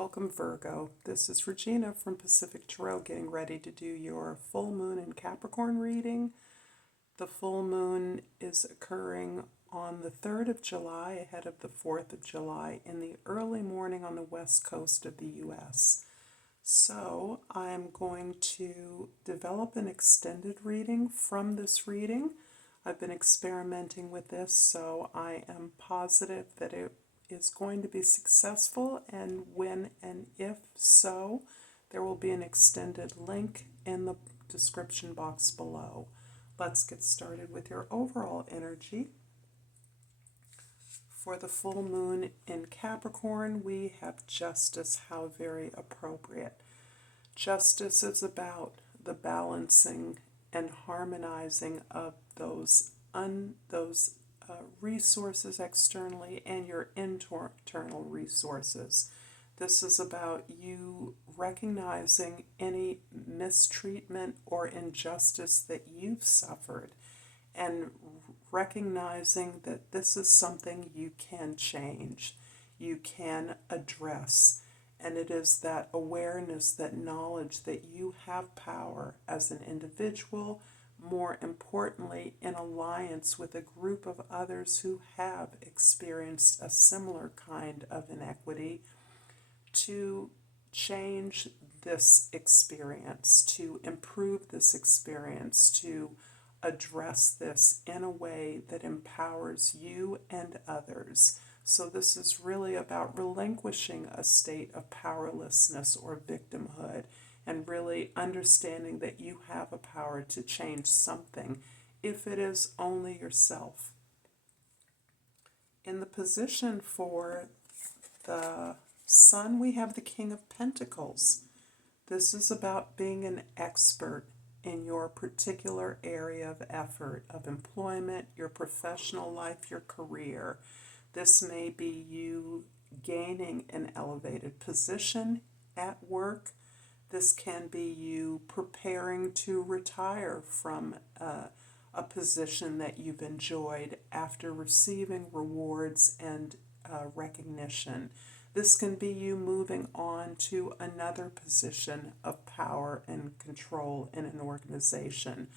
Welcome, Virgo. This is Regina from Pacific Tarot getting ready to do your full moon in Capricorn reading. The full moon is occurring on the 3rd of July ahead of the 4th of July in the early morning on the west coast of the U.S. So I'm going to develop an extended reading from this reading. I've been experimenting with this, so I am positive that it is going to be successful, and when and if so, there will be an extended link in the description box below. Let's get started with your overall energy. For the full moon in Capricorn, we have justice. How very appropriate. Justice is about the balancing and harmonizing of those resources externally and your internal resources. This is about you recognizing any mistreatment or injustice that you've suffered and recognizing that this is something you can change, you can address. And it is that awareness, that knowledge that you have power as an individual, more importantly, in alliance with a group of others who have experienced a similar kind of inequity, to change this experience, to improve this experience, to address this in a way that empowers you and others. So this is really about relinquishing a state of powerlessness or victimhood and really understanding that you have a power to change something, if it is only yourself. In the position for the Sun, we have the King of Pentacles. This is about being an expert in your particular area of effort, of employment, your professional life, your career. This may be you gaining an elevated position at work. This can be you preparing to retire from a position that you've enjoyed after receiving rewards and recognition. This can be you moving on to another position of power and control in an organization.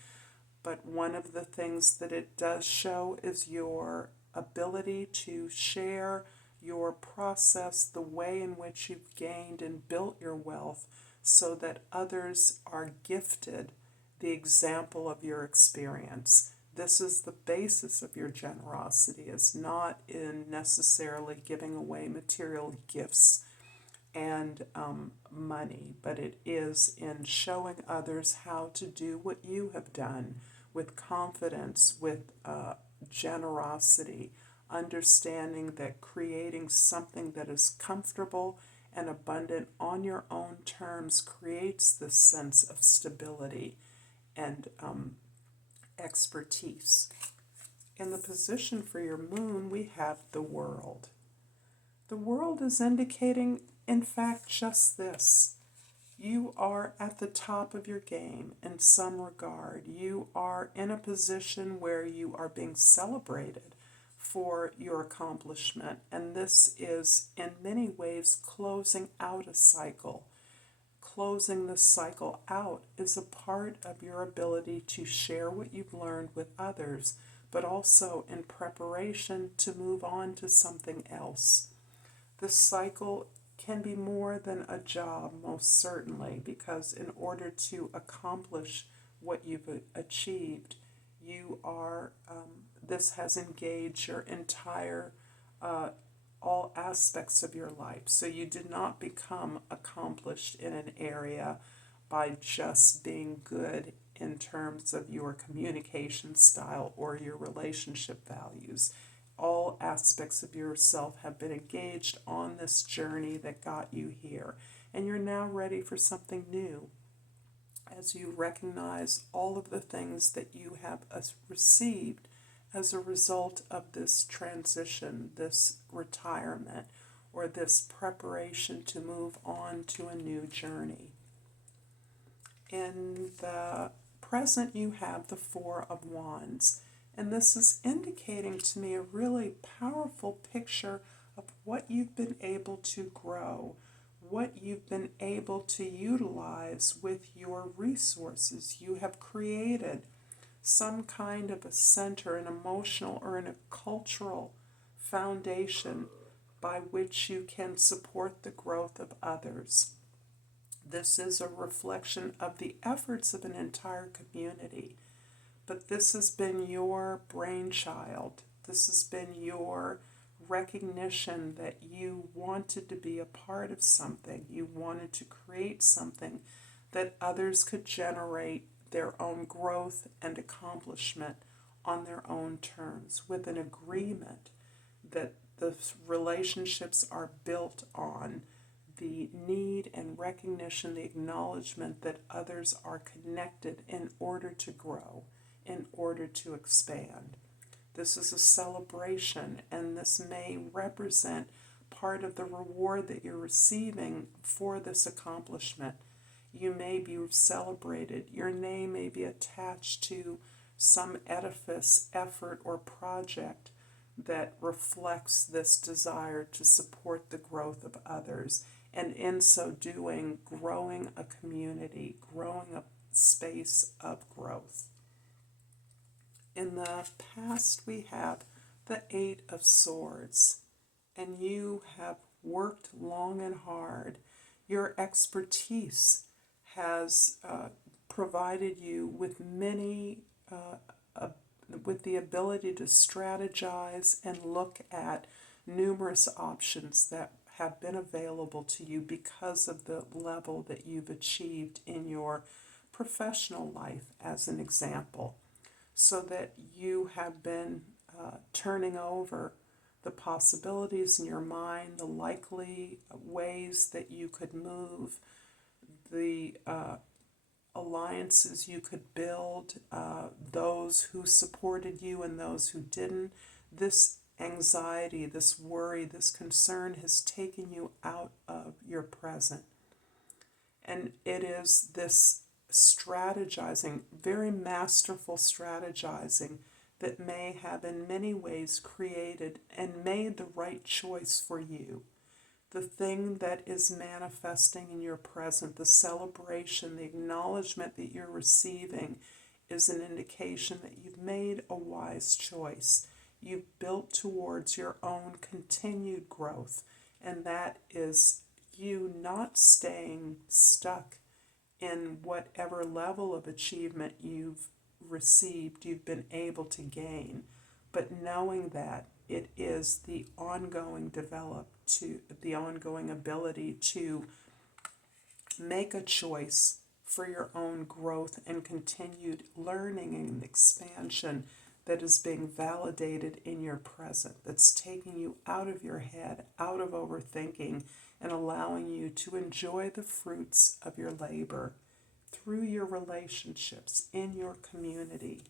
But one of the things that it does show is your ability to share your process, the way in which you've gained and built your wealth, so that others are gifted the example of your experience. This is the basis of your generosity, is not in necessarily giving away material gifts and money, but it is in showing others how to do what you have done with confidence, with generosity, understanding that creating something that is comfortable and abundant on your own terms creates this sense of stability and expertise. In the position for your moon, we have the World. The World is indicating, in fact, just this. You are at the top of your game in some regard. You are in a position where you are being celebrated for your accomplishment, and this is in many ways closing out a cycle. Closing this cycle out is a part of your ability to share what you've learned with others, but also in preparation to move on to something else. This cycle can be more than a job, most certainly, because in order to accomplish what you've achieved, you are this has engaged your entire all aspects of your life. So you did not become accomplished in an area by just being good in terms of your communication style or your relationship values. All aspects of yourself have been engaged on this journey that got you here, and you're now ready for something new. As you recognize all of the things that you have received as a result of this transition, this retirement, or this preparation to move on to a new journey. In the present, you have the Four of Wands, and this is indicating to me a really powerful picture of what you've been able to grow, what you've been able to utilize with your resources. You have created some kind of a center, an emotional or a cultural foundation by which you can support the growth of others. This is a reflection of the efforts of an entire community, but this has been your brainchild. This has been your recognition that you wanted to be a part of something. You wanted to create something that others could generate their own growth and accomplishment on their own terms, with an agreement that the relationships are built on the need and recognition, the acknowledgement that others are connected in order to grow, in order to expand. This is a celebration, and this may represent part of the reward that you're receiving for this accomplishment. You may be celebrated. Your name may be attached to some edifice, effort, or project that reflects this desire to support the growth of others, and in so doing, growing a community, growing a space of growth. In the past, we have the Eight of Swords, and you have worked long and hard. Your expertise has provided you with with the ability to strategize and look at numerous options that have been available to you because of the level that you've achieved in your professional life, as an example, so that you have been turning over the possibilities in your mind, the likely ways that you could move, the alliances you could build, those who supported you and those who didn't. This anxiety, this worry, this concern has taken you out of your present. And it is this strategizing, very masterful strategizing, that may have in many ways created and made the right choice for you. The thing that is manifesting in your present, the celebration, the acknowledgement that you're receiving, is an indication that you've made a wise choice. You've built towards your own continued growth, and that is you not staying stuck in whatever level of achievement you've received, you've been able to gain, but knowing that it is the ongoing the ongoing ability to make a choice for your own growth and continued learning and expansion that is being validated in your present, that's taking you out of your head, out of overthinking, and allowing you to enjoy the fruits of your labor through your relationships in your community.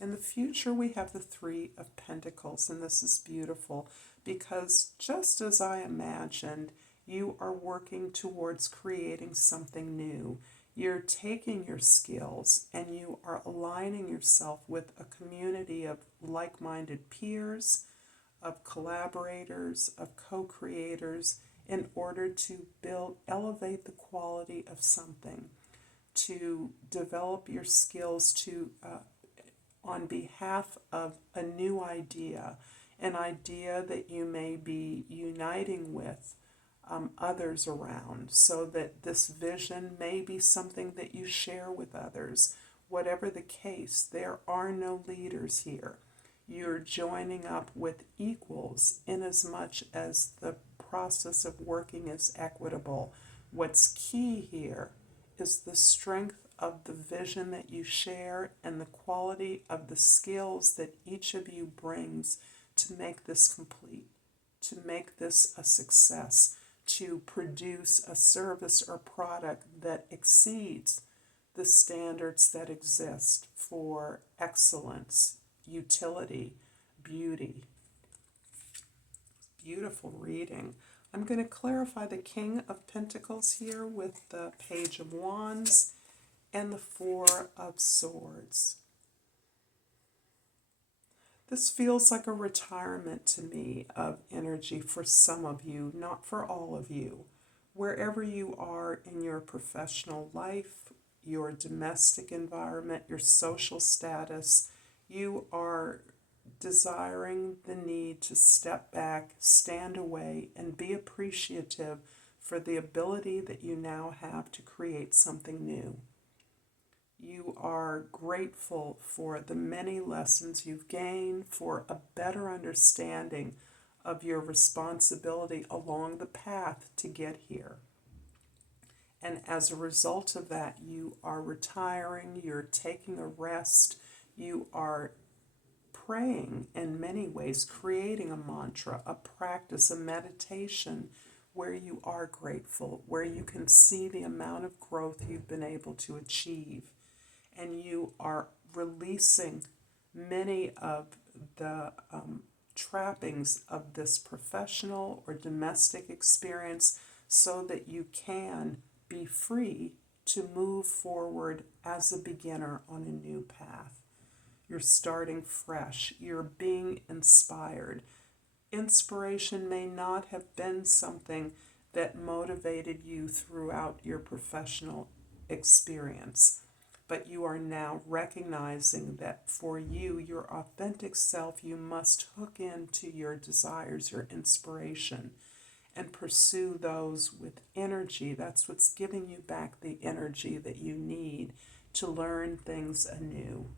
In the future, we have the Three of Pentacles, and this is beautiful because just as I imagined, you are working towards creating something new. You're taking your skills and you are aligning yourself with a community of like-minded peers, of collaborators, of co-creators, in order to elevate the quality of something, to develop your skills to on behalf of a new idea, an idea that you may be uniting with others around, so that this vision may be something that you share with others. Whatever the case, there are no leaders here. You're joining up with equals in as much as the process of working is equitable. What's key here is the strength of the vision that you share and the quality of the skills that each of you brings to make this complete, to make this a success, to produce a service or product that exceeds the standards that exist for excellence, utility, beauty. Beautiful reading. I'm going to clarify the King of Pentacles here with the Page of Wands and the Four of Swords. This feels like a retirement to me of energy for some of you, not for all of you. wherever you are in your professional life, your domestic environment, your social status, you are desiring the need to step back, stand away, and be appreciative for the ability that you now have to create something new. You are grateful for the many lessons you've gained, for a better understanding of your responsibility along the path to get here. And as a result of that, you are retiring, you're taking a rest, you are praying in many ways, creating a mantra, a practice, a meditation where you are grateful, where you can see the amount of growth you've been able to achieve. And you are releasing many of the trappings of this professional or domestic experience so that you can be free to move forward as a beginner on a new path. You're starting fresh. You're being inspired. Inspiration may not have been something that motivated you throughout your professional experience, but you are now recognizing that for you, your authentic self, you must hook into your desires, your inspiration, and pursue those with energy. That's what's giving you back the energy that you need to learn things anew,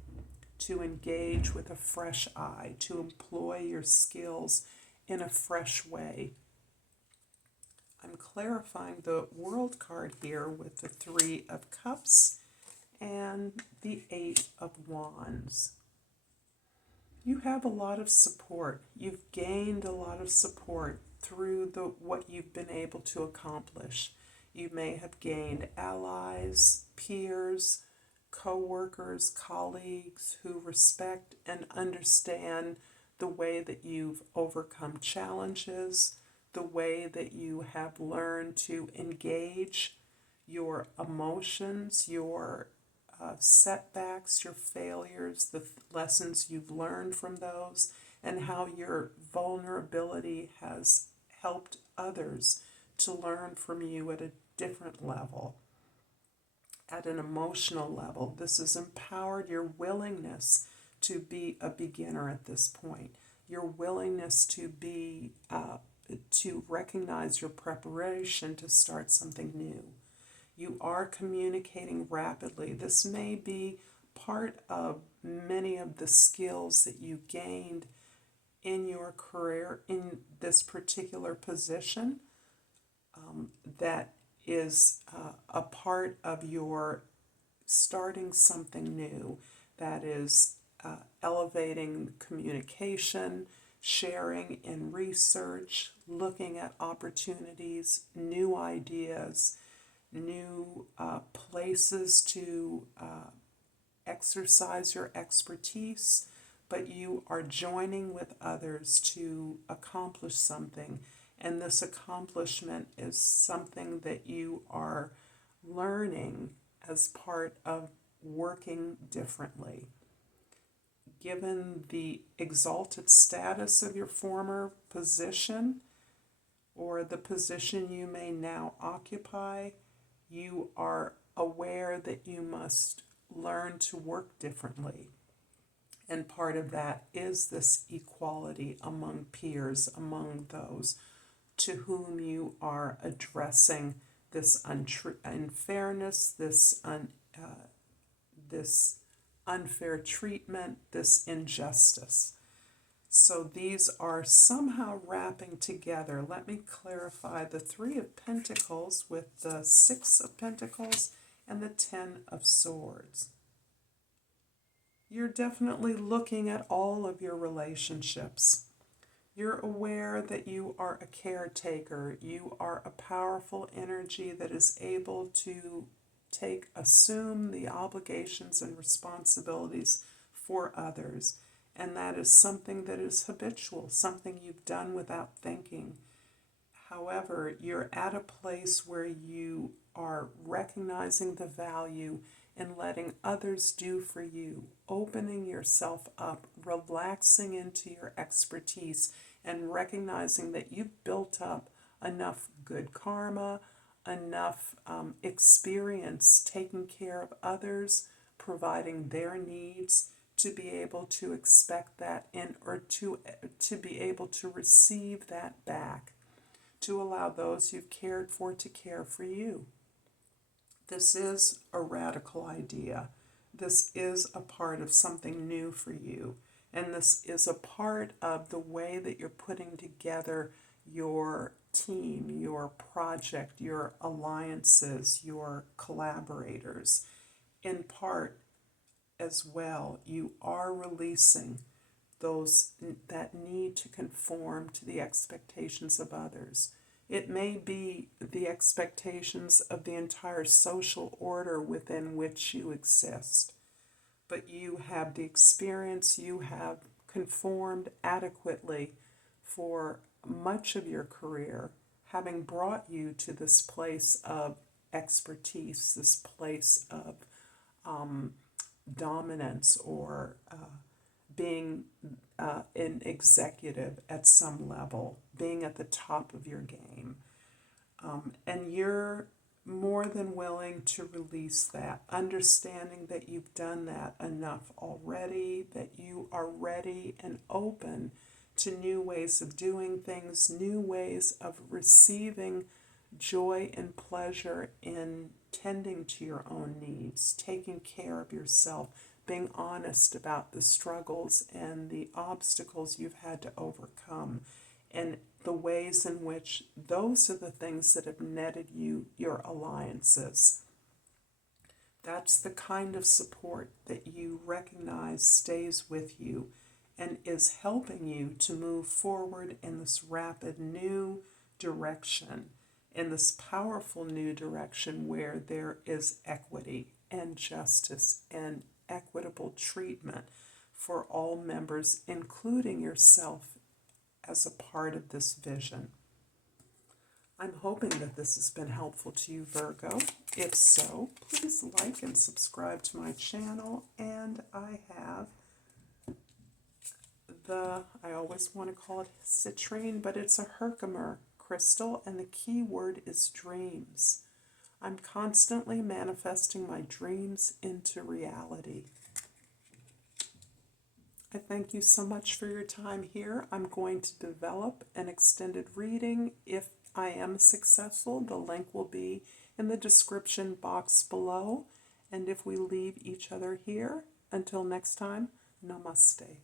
to engage with a fresh eye, to employ your skills in a fresh way. I'm clarifying the World card here with the Three of Cups and the Eight of Wands. You have a lot of support. You've gained a lot of support through what you've been able to accomplish. You may have gained allies, peers, co-workers, colleagues who respect and understand the way that you've overcome challenges, the way that you have learned to engage your emotions, your setbacks, your failures, the lessons you've learned from those, and how your vulnerability has helped others to learn from you at a different level, at an emotional level. This has empowered your willingness to be a beginner at this point, your willingness to be to recognize your preparation to start something new. You are communicating rapidly. This may be part of many of the skills that you gained in your career in this particular position that is a part of your starting something new, that is elevating communication, sharing in research, looking at opportunities, new ideas, new places to exercise your expertise, but you are joining with others to accomplish something. And this accomplishment is something that you are learning as part of working differently. Given the exalted status of your former position or the position you may now occupy, you are aware that you must learn to work differently. And part of that is this equality among peers, among those to whom you are addressing this unfairness, this unfair treatment, this injustice. So these are somehow wrapping together. Let me clarify the Three of Pentacles with the Six of Pentacles and the Ten of Swords. You're definitely looking at all of your relationships. You're aware that you are a caretaker. You are a powerful energy that is able to assume the obligations and responsibilities for others. And that is something that is habitual, something you've done without thinking. However, you're at a place where you are recognizing the value in letting others do for you, opening yourself up, relaxing into your expertise, and recognizing that you've built up enough good karma, enough experience taking care of others, providing their needs, to be able to expect that or to be able to receive that back, to allow those you've cared for to care for you. This is a radical idea. This is a part of something new for you. And this is a part of the way that you're putting together your team, your project, your alliances, your collaborators. In part, as well, you are releasing that need to conform to the expectations of others. It may be the expectations of the entire social order within which you exist, but you have the experience, you have conformed adequately for much of your career, having brought you to this place of expertise, this place of dominance, or being an executive at some level, being at the top of your game. And you're more than willing to release that, understanding that you've done that enough already, that you are ready and open to new ways of doing things, new ways of receiving joy and pleasure in tending to your own needs, taking care of yourself, being honest about the struggles and the obstacles you've had to overcome, and the ways in which those are the things that have netted you your alliances. That's the kind of support that you recognize stays with you and is helping you to move forward in this rapid new direction, in this powerful new direction where there is equity and justice and equitable treatment for all members, including yourself as a part of this vision. I'm hoping that this has been helpful to you, Virgo. If so, please like and subscribe to my channel. And I have I always want to call it citrine, but it's a Herkimer crystal, and the key word is dreams. I'm constantly manifesting my dreams into reality. I thank you so much for your time here. I'm going to develop an extended reading. If I am successful, the link will be in the description box below. And if we leave each other here, until next time, Namaste.